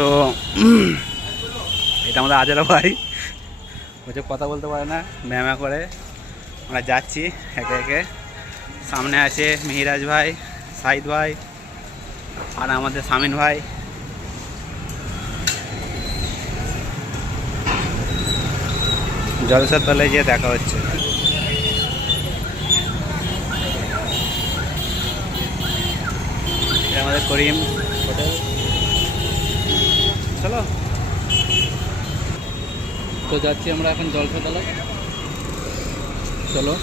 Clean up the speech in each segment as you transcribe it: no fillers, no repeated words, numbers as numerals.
তো এটা আমাদের আজেরা ভাই, হচ্ছে কথা বলতে পারে না, ম্যামা করে। আমরা যাচ্ছি একে একে। সামনে আছে মিহিরাজ ভাই, সাইদ ভাই আর আমাদের সামিন ভাই। জলসার তলে গিয়ে দেখা হচ্ছে। আমাদের করিম হোটেল, চলো। তো যাচ্ছি আমরা এখন জলসা তলা, চলো।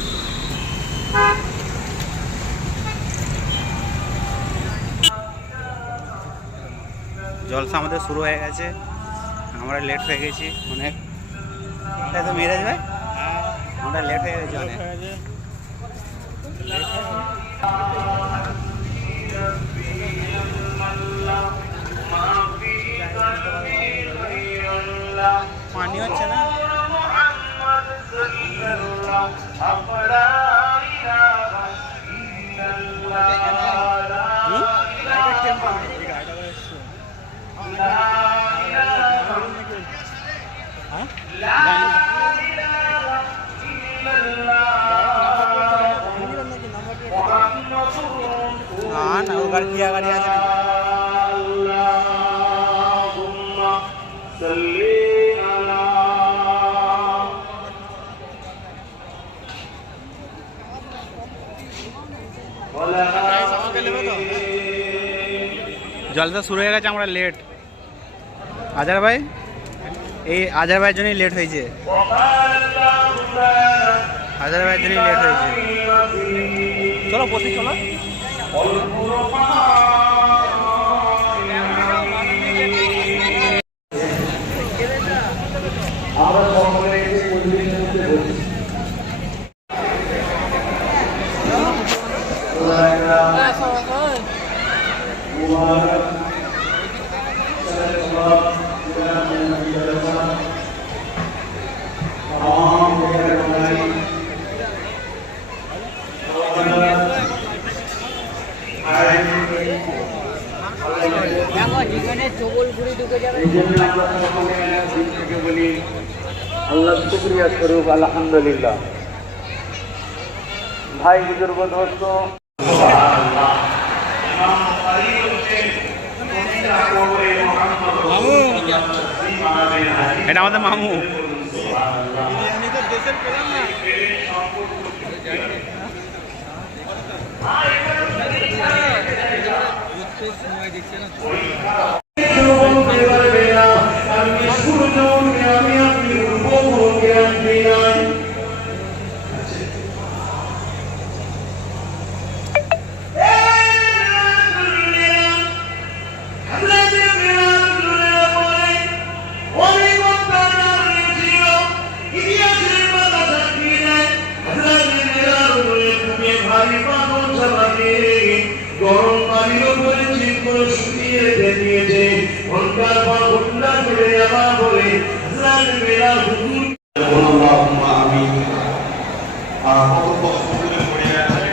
জলসা আমাদের শুরু হয়ে গেছে, আমরা লেট হয়ে গেছি অনেক, তাই তো মিরাজ ভাই? আমরা লেট হয়ে গেছি অনেক। পানি হচ্ছে না, না ও গাড়ি কি গাড়ি আছে না। জলসা শুরু হয়ে গেছে, আমরা লেট। আজার ভাই, এই আজার ভাইয়ের জন্যই লেট হয়েছে, আজার ভাইয়ের জন্যই লেট হয়েছে। চলো বসে, চলো। আল্লাহ শুকরিয়া স্বরূপ আলহামদুলিল্লাহ। ভাই বুজুর্গ দোস্ত, এটা আমাদের মামু। গরম পানির উপরে চিপ করে শুকিয়ে রেখে দিয়েছে। ঘন্টার পর ঘন্টা ধরে আবার বলে হাজরাত বেলাল হুজুর আল্লাহুম্মা আমিন। আর কত কষ্ট করে পড়ে আছে,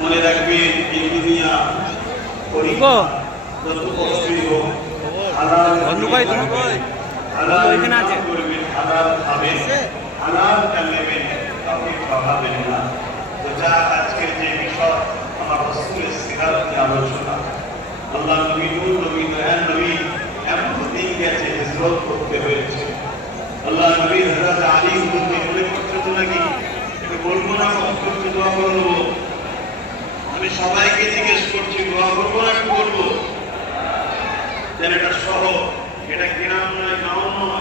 মনে রাখবে এই দুনিয়া পরীক্ষা, যত কষ্টই হোক হালাল বন্ধু ভাই, তুমি কই? হালাল এখানে আছে, করবেন, হালাল খাবেন, হালাল নেবেন, কাউকে খাওয়াবেন না। তো যা আজকের যে বিষয় আমার রাসূলের সিরাত নিয়ে আলোচনা, আল্লাহ নবী নূর নবী দয়াল নবী এমন দিন গেছে হিজরত করতে হয়েছে। আল্লাহ নবী হযরত আলী হুজুরকে বলে করতে নাকি এটা বলবো না, করতে দোয়া করব। আমি সবাইকে জিজ্ঞেস করছি, দোয়া করবো না কি বলবো? যেন এটা সহ, এটা গ্রাম নয়, গাঁও নয়,